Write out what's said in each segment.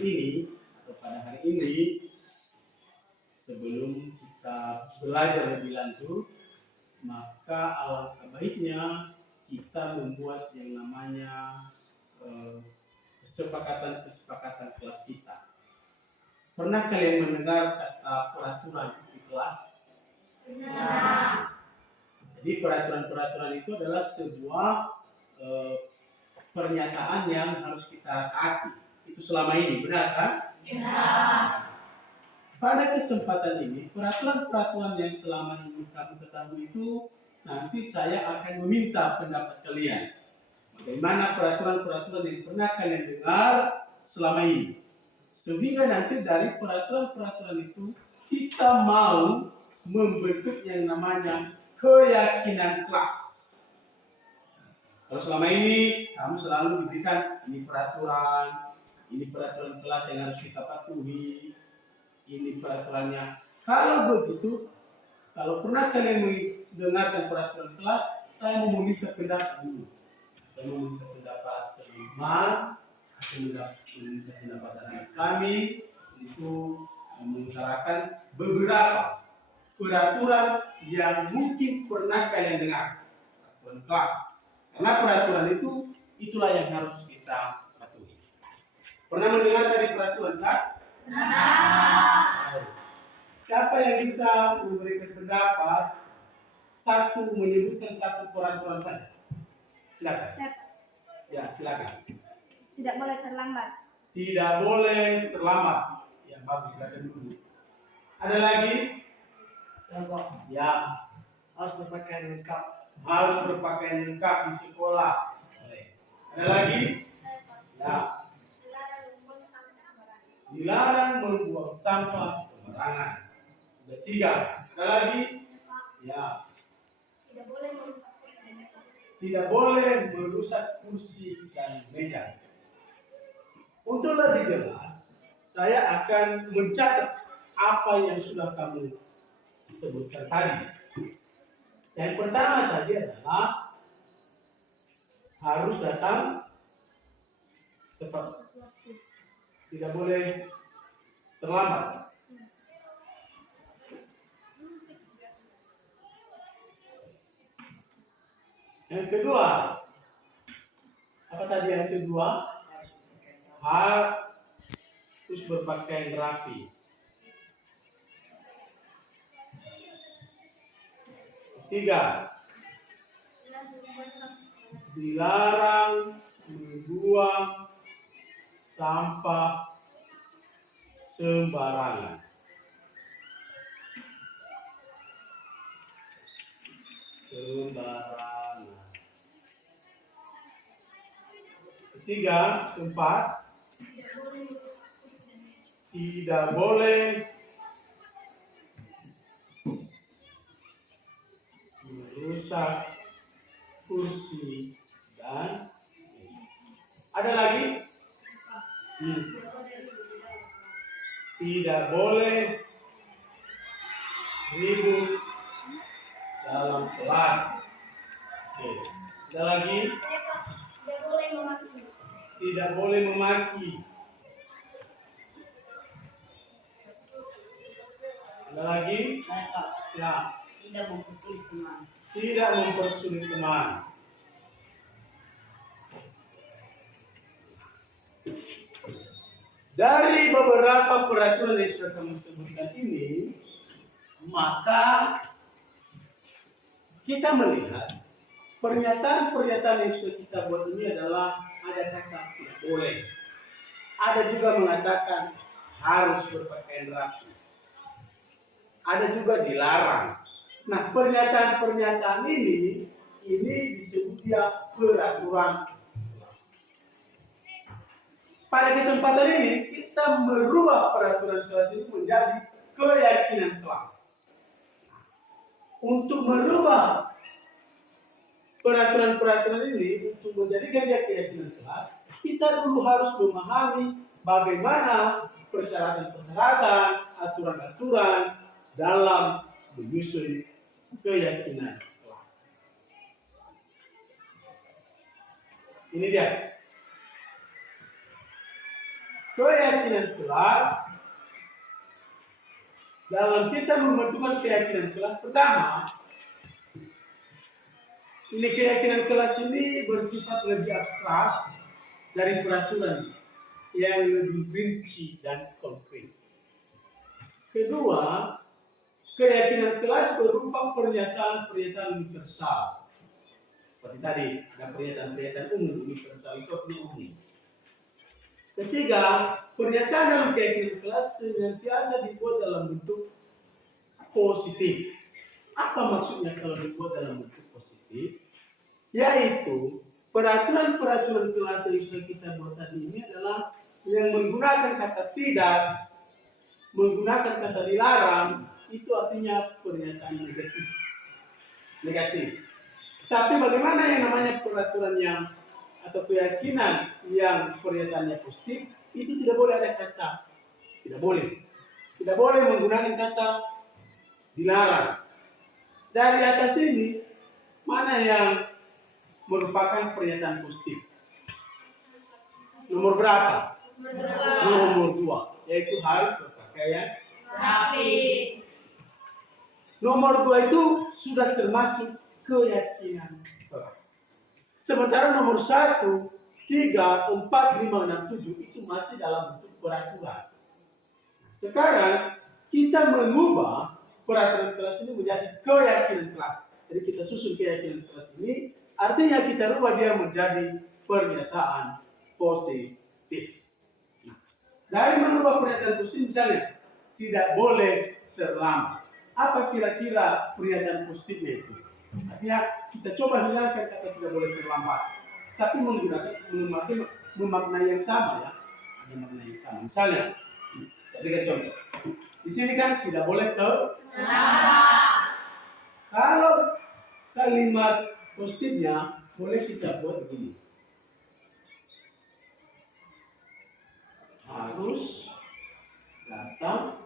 ini atau pada hari ini, sebelum kita belajar lebih lanjut, maka alangkah baiknya kita membuat yang namanya kesepakatan kelas kita. Pernah kalian mendengar kata peraturan di kelas? Benar. Jadi peraturan-peraturan itu adalah sebuah pernyataan yang harus kita taati. Itu selama ini, benar kan? Benar. Pada kesempatan ini, peraturan-peraturan yang selama ini kamu ketahui itu, nanti saya akan meminta pendapat kalian. Bagaimana peraturan-peraturan yang pernah kalian dengar selama ini. Sehingga nanti dari peraturan-peraturan itu, kita mau membentuk yang namanya keyakinan kelas. Kalau selama ini, kamu selalu diberikan ini peraturan kelas yang harus kita patuhi, ini peraturannya. Kalau begitu, kalau pernah kalian mendengarkan peraturan kelas, saya mau meminta pendapat dulu. Saya mau meminta pendapat teman, meminta pendapat anak kami untuk mengutarakan beberapa peraturan yang mungkin pernah kalian dengar. Peraturan kelas. Karena peraturan itu, itulah yang harus kita patuhi. Pernah mendengar tadi peraturan kan? Nah. Siapa yang bisa memberikan pendapat menyebutkan satu peraturan saja? Silakan. Ya, silakan. Tidak boleh terlambat. Tidak boleh terlambat. Ya, bagus, silakan dulu. Ada lagi? Ya. Harus berpakaian lengkap. Harus berpakaian lengkap di sekolah. Ada lagi? Ya. Dilarang membuang sampah sembarangan. Ada 3. Ada lagi? Ya. Tidak boleh merusak kursi dan meja. Untuk lebih jelas, saya akan mencatat apa yang sudah kamu sebutkan tadi. Yang pertama tadi adalah harus datang tepat. Tidak boleh terlambat. Yang kedua, apa tadi yang kedua? Harus berpakaian rapi. 3, dilarang membuang sampah sembarangan. Keempat, tidak boleh merusak kursi dan ada lagi? Tidak boleh ribut dalam kelas. Oke. Ada lagi? Tidak boleh memaki. Ada lagi? Ya. Tidak mempersulit teman. Tidak mempersulit teman. Dari beberapa peraturan yang sudah kamu sebutkan ini, maka kita melihat pernyataan-pernyataan yang sudah kita buat ini adalah ada kata tidak boleh. Ada juga mengatakan harus berpakaian rapi. Ada juga dilarang. Nah, pernyataan-pernyataan ini disebut dia peraturan. Pada kesempatan ini kita merubah peraturan kelas ini menjadi keyakinan kelas. Untuk merubah peraturan-peraturan ini untuk menjadikan dia keyakinan kelas, kita dulu harus memahami bagaimana persyaratan-persyaratan, aturan-aturan dalam menyusun keyakinan kelas. Ini dia. keyakinan kelas, dalam kita membentukkan keyakinan kelas, pertama, ini keyakinan kelas ini bersifat lebih abstrak dari peraturan yang lebih rinci dan konkret. Kedua, keyakinan kelas berupa pernyataan-pernyataan universal. Seperti tadi, ada pernyataan-pernyataan umum, universal itu artinya umum. Ketiga, pernyataan dalam keyakinan kelas senantiasa dibuat dalam bentuk positif. Apa maksudnya kalau dibuat dalam bentuk positif? Yaitu peraturan-peraturan kelas yang sudah kita buat tadi ini adalah yang menggunakan kata tidak, menggunakan kata dilarang, itu artinya pernyataan negatif. Negatif. Tapi bagaimana yang namanya peraturan yang atau keyakinan yang pernyataannya positif, itu tidak boleh ada kata tidak boleh. Tidak boleh menggunakan kata dilarang. Dari atas ini, mana yang merupakan pernyataan positif? Nomor berapa? Nomor 2, yaitu harus berpakaian Rapi. Nomor 2 itu sudah termasuk keyakinan kelas. Sementara nomor 1, 3, 4, 5, 6, 7 itu masih dalam bentuk peraturan. Sekarang kita mengubah peraturan kelas ini menjadi keyakinan kelas. Jadi kita susun keyakinan kelas ini, artinya kita rubah dia menjadi pernyataan positif. Nah, dari merubah pernyataan positif misalnya, tidak boleh terlambat. Apa kira-kira pernyataan positifnya itu? Artinya kita coba hilangkan kata tidak boleh terlambat, tapi menggunakan memaknai yang sama ya, ada makna yang sama. Misalnya, saya berikan contoh. Di sini kan tidak boleh terlambat. Kalau kalimat positifnya boleh kita buat begini. Harus datang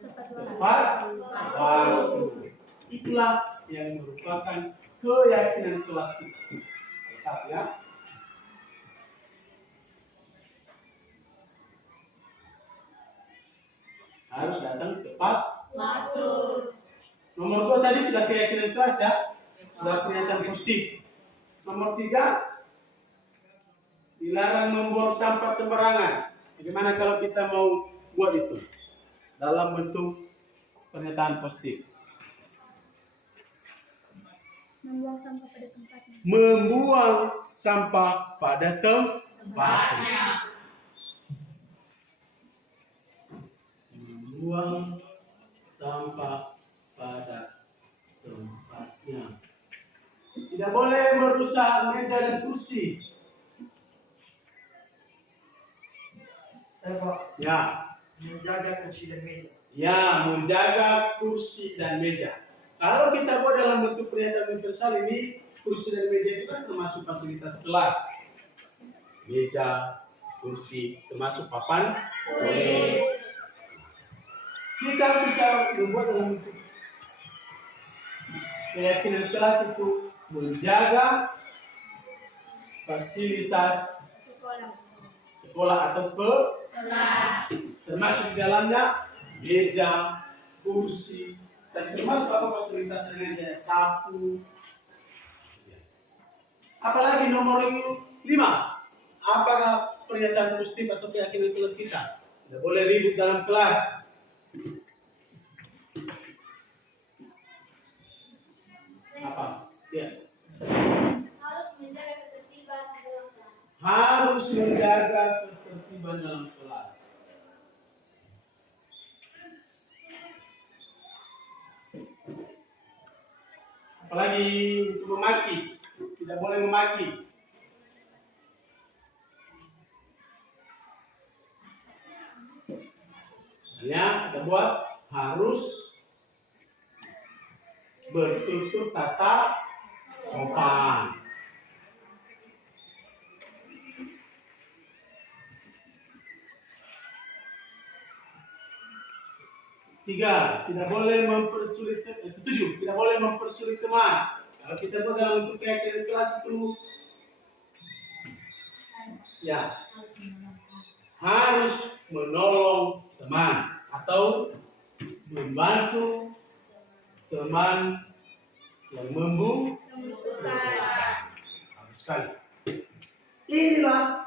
tepat waktu. Itulah yang merupakan keyakinan kelas kita. Satu ya. Harus datang tepat Waktu. Nomor 2 tadi sudah keyakinan kelas ya. Sudah pernyataan positif. Nomor 3, dilarang membuang sampah sembarangan. Bagaimana kalau kita mau buat itu? Dalam bentuk pernyataan positif. Membuang sampah pada tempatnya. Membuang sampah pada tempatnya. Membuang sampah pada tempatnya. Tidak boleh merusak meja dan kursi. Saya Pak, Ya, menjaga kursi dan meja. ya, menjaga kursi dan meja. Kalau kita buat dalam bentuk pernyataan universal ini, kursi dan meja itu kan termasuk fasilitas kelas. Meja, kursi, termasuk papan tulis. Kita bisa membuat dalam bentuk keyakinan kelas itu menjaga fasilitas sekolah atau Kelas. termasuk di dalamnya meja, kursi, dan termasuk apa fasilitas lainnya, sapu. Apalagi nomor 5, apakah pernyataan positif atau keyakinan kelas kita? Tidak boleh ribut dalam kelas. Apa? Ya. Harus menjaga ketertiban dalam kelas. Harus menjaga ketertiban dalam kelas. Apalagi untuk memaki, tidak boleh memaki. Misalnya kita buat harus bertutur tata sopan. Tiga, tidak boleh mempersulit. 7, tidak boleh mempersulit teman. Kalau kita buat dalam bentuk keyakinan kelas itu, ya, harus menolong teman atau membantu teman yang membutuhkan. Harus sekali. Inilah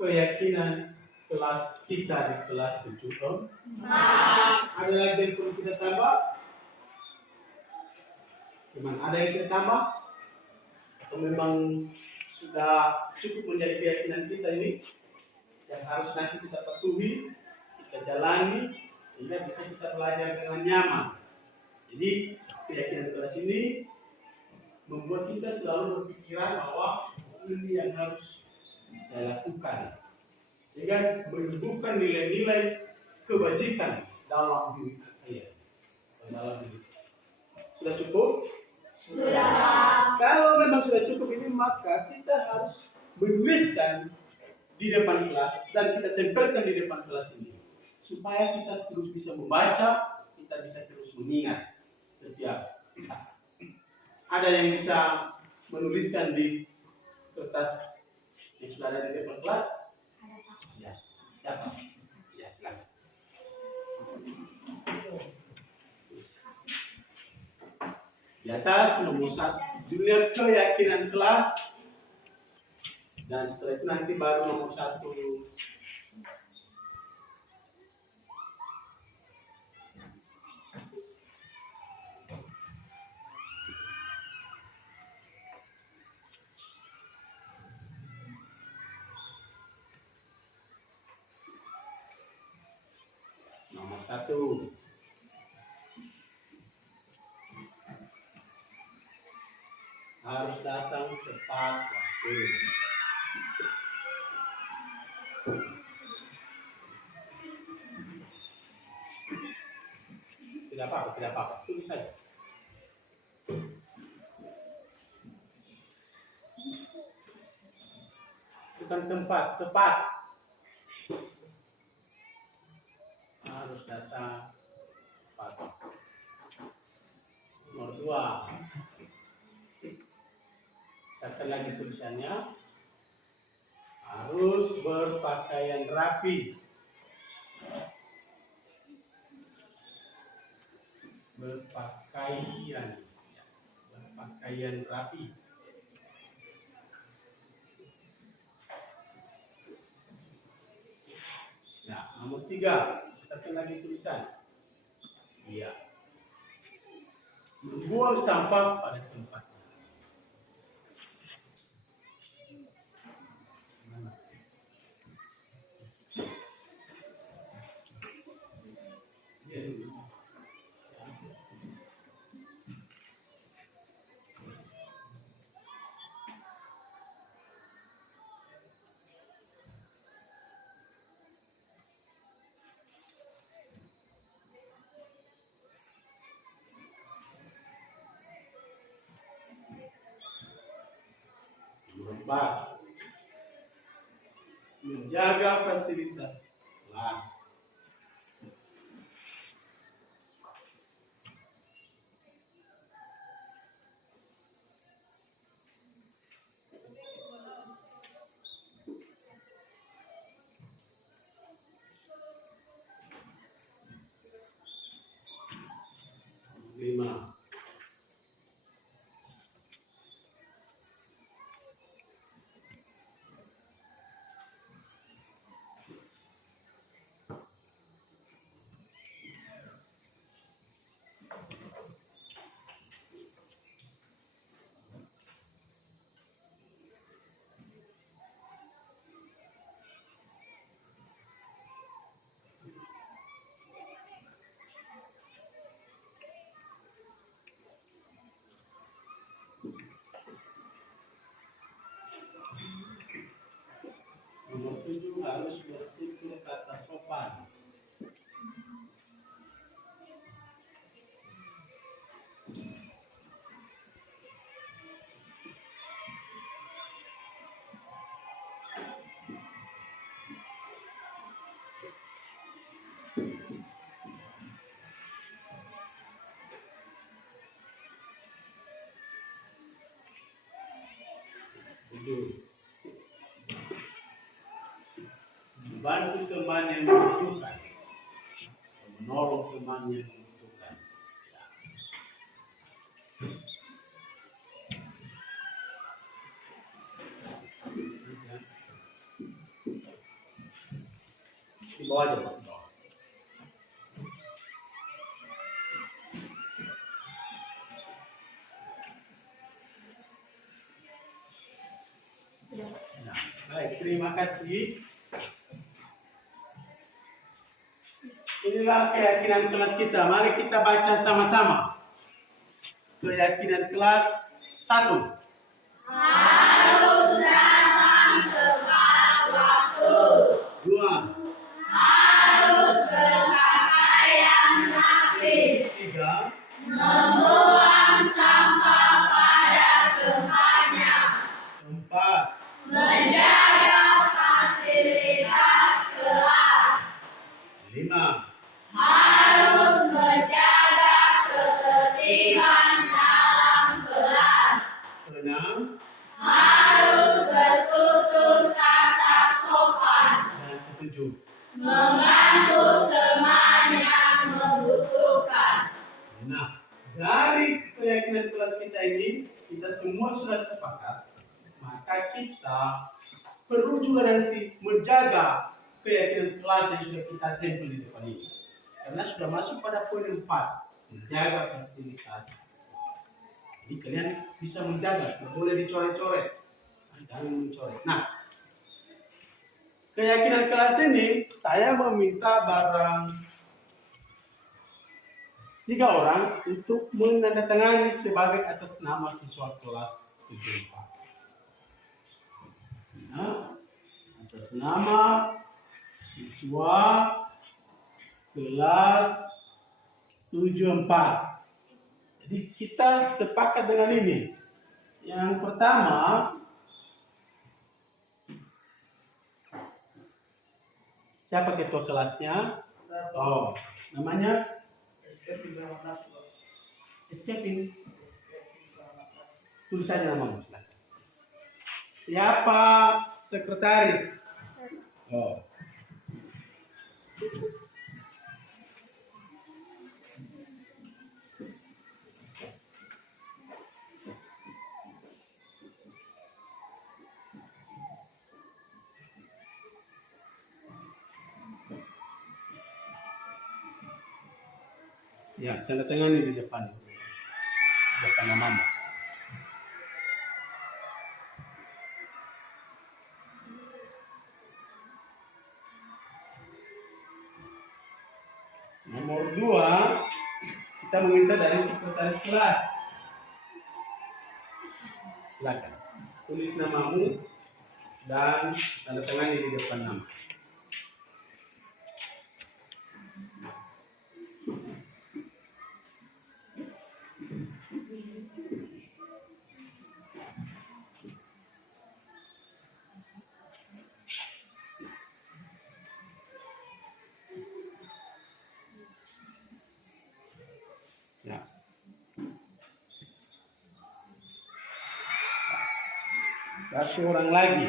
keyakinan kelas kita di kelas 7. Ada lagi yang perlu kita tambah? Ada yang kita tambah? Atau memang sudah cukup menjadi keyakinan kita ini yang harus nanti kita patuhi, kita jalani sehingga bisa kita belajar dengan nyaman. Jadi keyakinan kelas ini membuat kita selalu berpikiran bahwa ini yang harus saya lakukan, sehingga menumbuhkan nilai-nilai kebajikan dalam diri saya. Dalam diri saya. Sudah cukup? Sudah. Kalau memang sudah cukup ini, maka kita harus menuliskan di depan kelas dan kita tempelkan di depan kelas ini supaya kita terus bisa membaca, kita bisa terus mengingat setiap saat. Ada yang bisa menuliskan di kertas yang sudah ada di depan kelas? Ya, siapa? Ya, silakan. Di atas nomor 1 dunia keyakinan kelas, dan setelah itu nanti baru nomor 1 harus datang tepat waktu. Tidak apa-apa, tulis saja. Bukan tempat, tepat. Harus datang tepat. Nomor 2. Sekali lagi tulisannya, harus berpakaian rapi. Berpakaian rapi. Ya, nomor 3, sekali lagi tulisan. Iya. Membuang sampah pada tempatnya. Nomor 4, menjaga fasilitas kelas. Nomor 5, nomor 7, harus bertutur kata sopan. Bantu teman yang membutuhkan, menolong teman yang membutuhkan. Di bawah aja, Pak. Nah, baik, terima kasih. Inilah keyakinan kelas kita. Mari kita baca sama-sama. Keyakinan kelas 1. Harus datang tepat waktu. 2. Harus berpakaian rapi. 3. Membuang sampah pada tempatnya. 4. Menjaga fasilitas kelas. 5. Harus menjaga ketertiban dalam kelas. 6. Harus bertutur kata sopan. Dan 7. Membantu teman yang membutuhkan. Nah, dari keyakinan kelas kita ini, kita semua sudah sepakat. Maka kita perlu juga nanti menjaga keyakinan kelas yang sudah kita tempel di depan ini. Karena sudah masuk pada poin 4, menjaga fasilitas. Jadi kalian bisa menjaga, tidak boleh dicoret-coret. Jangan mencoret. Nah, keyakinan kelas ini, saya meminta barang 3 orang untuk menandatangani sebagai atas nama siswa kelas 74. Nah, atas nama siswa kelas 74. Jadi kita sepakat dengan ini. Yang pertama, siapa ketua kelasnya? Saya Pak. Oh, namanya SKP Beramas, Pak. Kevin. SKP Beramas. Tulis saja namamu, silakan. Siapa sekretaris? Oh. Ya, tanda tangan di depan. Di depan namamu. Nomor 2, kita meminta dari sekretaris kelas. Silakan. Tulis namamu dan tanda tangan di depan nama. Ya. Satu orang lagi.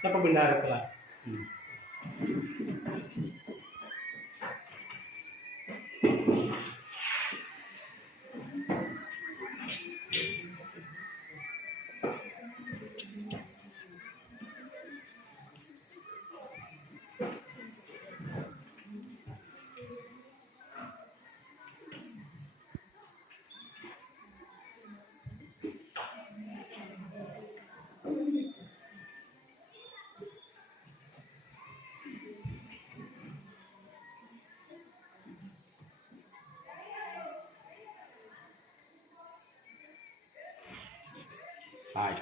Siapa bendahara kelas? Baik.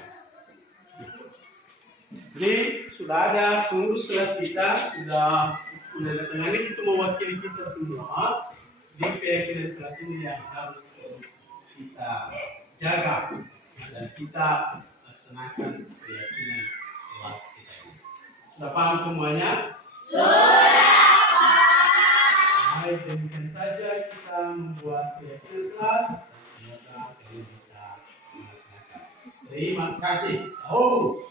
Jadi sudah ada pengurus kelas kita, sudah menandatangani, itu mewakili kita semua di keyakinan kelas ini yang harus kita jaga dan kita laksanakan keyakinan kelas kita ini. Sudah paham semuanya? Sudah paham. Baik, demikian saja kita membuat keyakinan kelas. Semoga kalian bisa melaksanakan. Terima kasih. Oh.